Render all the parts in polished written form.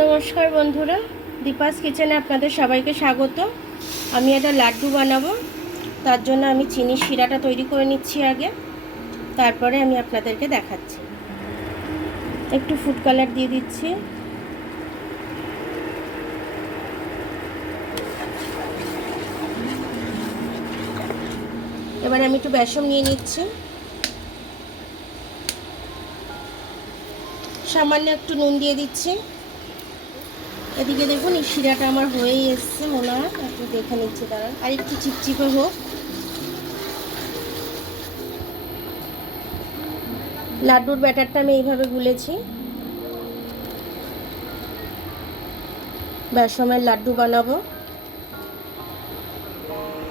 নমস্কার বন্ধুরা, দীপাস কিচেনে আপনাদের সবাইকে স্বাগত। আমি একটা লাড্ডু বানাবো, তার জন্য আমি চিনির শিরাটা তৈরি করে নিচ্ছি আগে, তারপরে আমি আপনাদেরকে দেখাচ্ছি। একটু ফুড কালার দিয়ে দিচ্ছি, এবার আমি একটু বেসন নিয়ে নিচ্ছি, সামান্য একটু নুন দিয়ে দিচ্ছি। এদিকে দেখুন এই শিরাটা আমার হয়েই এসছে, মনে হয় একটু দেখে নিচ্ছি, দাঁড়ান আর একটু চিপচিপে হোক। লাড্ডুর ব্যাটারটা আমি এইভাবে গুলেছি, বেসনের লাড্ডু বানাবো।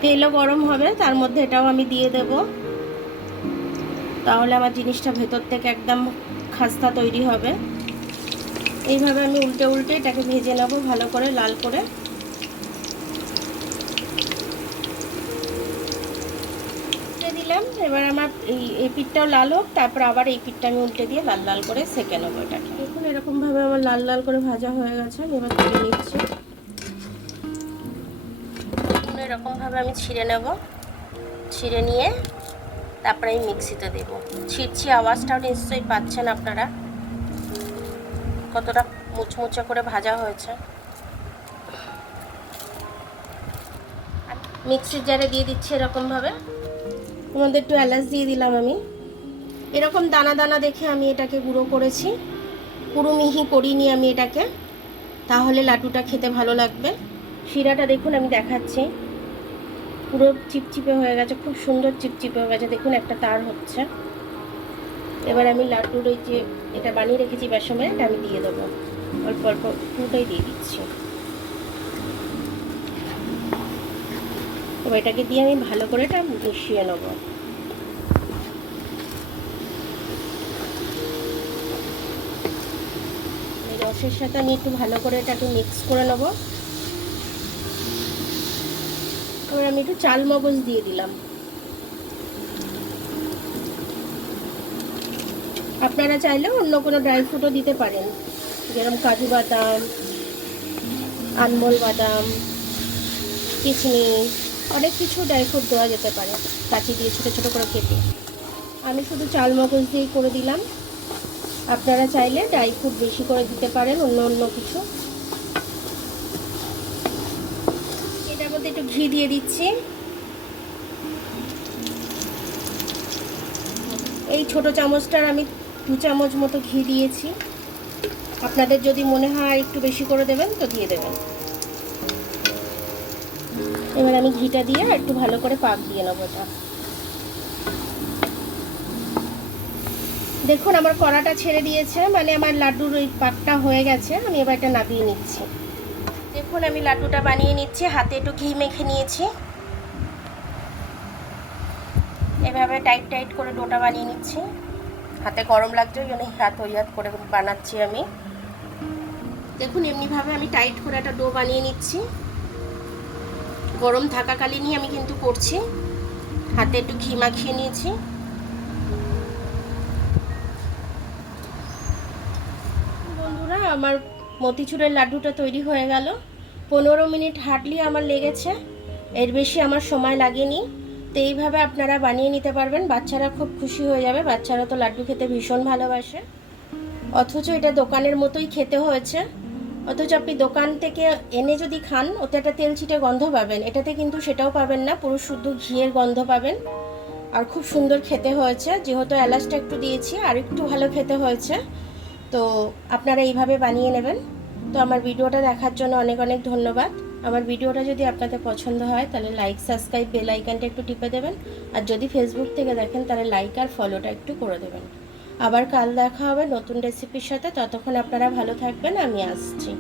তেলও গরম হবে, তার মধ্যে এটাও আমি দিয়ে দেব, তাহলে আমার জিনিসটা ভেতর থেকে একদম খাস্তা তৈরি হবে। এইভাবে আমি উল্টে উল্টে এটাকে ভেজে নেব ভালো করে, লাল করে। দিলাম, এবার আমার এই পিঠটাও লাল হোক, তারপর আবার এই পিঠটা আমি উল্টে দিয়ে লাল লাল করে সেঁকে নেবো এটাকে। দেখুন এরকমভাবে আমার লাল লাল করে ভাজা হয়ে গেছে, এবার তুলে নিচ্ছি। এরকমভাবে আমি ছিঁড়ে নেব, ছিঁড়ে নিয়ে তারপরে আমি মিক্সিতে দেবো। ছিঁড়ছি, আওয়াজটাও নিশ্চয়ই পাচ্ছেন আপনারা, কতটা মুচমুচে করে ভাজা হয়েছে। মিক্সির জারে দিয়ে দিচ্ছি এরকমভাবে, এর মধ্যে একটু এলাচ দিয়ে দিলাম আমি। এরকম দানা দানা দেখে আমি এটাকে গুঁড়ো করেছি, পুরো মিহি করিনি আমি এটাকে, তাহলে লাড্ডুটা খেতে ভালো লাগবে। শিরাটা দেখুন আমি দেখাচ্ছি, পুরো চিপচিপে হয়ে গেছে, খুব সুন্দর চিপচিপে হয়ে গেছে, দেখুন একটা তার হচ্ছে। এবার আমি লাড্ডুর ওই যে এটা বানিয়ে রেখেছি বেসনে, এটা আমি দিয়ে দেবো, অল্প অল্প পুরোটাই দিয়ে দিচ্ছি। এবার এটাকে দিয়ে আমি ভালো করে এটা মিশিয়ে নেব। এই রসের সাথে আমি একটু ভালো করে এটাকে মিক্স করে নেব। এবার আমি একটু চাল মগজ দিয়ে দিলাম। আপনারা চাইলে অন্য কোনো ড্রাই ফ্রুটও দিতে পারেন, যেরকম কাজু বাদাম, আনমোল বাদাম, কিশমিশ, অনেক কিছু ড্রাই ফ্রুট দেওয়া যেতে পারে কাঁচি দিয়ে ছোটো ছোটো করে কেটে। আমি শুধু চাল মগজ দিয়েই করে দিলাম, আপনারা চাইলে ড্রাই ফ্রুট বেশি করে দিতে পারেন, অন্য কিছু। এটার মধ্যে একটু ঘি দিয়ে দিচ্ছি, এই ছোট চামচটার আমি 2 চামচ মতো ঘি দিয়েছি। আপনাদের যদি মনে হয় একটু বেশি করে দেবেন তো দিয়ে দেবেন। এবার আমি ঘিটা দিয়ে একটু ভালো করে পাক দিয়ে নেবো এটা। দেখুন আমার কড়াটা ছেড়ে দিয়েছে, মানে আমার লাড্ডুর ওই পাকটা হয়ে গেছে। আমি এবার এটা নামিয়ে নিচ্ছি। দেখুন আমি লাড্ডুটা বানিয়ে নিচ্ছি, হাতে একটু ঘি মেখে নিয়েছি, এভাবে টাইট টাইট করে ডোটা বানিয়ে নিচ্ছি। হাতে গরম লাগছে, ওই জন্য হাত ওই হাত করে বানাচ্ছি আমি। দেখুন এমনিভাবে আমি টাইট করে একটা ডো বানিয়ে নিচ্ছি, গরম থাকাকালীনই আমি কিন্তু করছি। হাতে একটু ঘি মাখিয়ে নিয়েছি। বন্ধুরা আমার মতিচুরের লাড্ডুটা তৈরি হয়ে গেল। 15 মিনিট হার্ডলি আমার লেগেছে, এর বেশি আমার সময় লাগেনি। তো এইভাবে আপনারা বানিয়ে নিতে পারবেন, বাচ্চারা খুব খুশি হয়ে যাবে। বাচ্চারা তো লাড্ডু খেতে ভীষণ ভালোবাসে, অথচ এটা দোকানের মতোই খেতে হয়েছে। অথচ আপনি দোকান থেকে এনে যদি খান, ওতে একটা তেল ছিটে গন্ধ পাবেন, এটাতে কিন্তু সেটাও পাবেন না, পুরো শুদ্ধ ঘিয়ের গন্ধ পাবেন। আর খুব সুন্দর খেতে হয়েছে, যেহেতু এলাচটা একটু দিয়েছি আর একটু ভালো খেতে হয়েছে। তো আপনারা এইভাবে বানিয়ে নেবেন। তো আমার ভিডিওটা দেখার জন্য অনেক অনেক ধন্যবাদ। আমার ভিডিওটা যদি আপনাদের পছন্দ হয় তাহলে লাইক, সাবস্ক্রাইব, বেল আইকনটা একটু টিপে দেবেন। আর যদি ফেসবুক থেকে দেখেন তাহলে লাইক আর ফলোটা একটু করে দেবেন। আবার কাল দেখা হবে নতুন রেসিপির সাথে, ততক্ষণ আপনারা ভালো থাকবেন, আমি আসছি।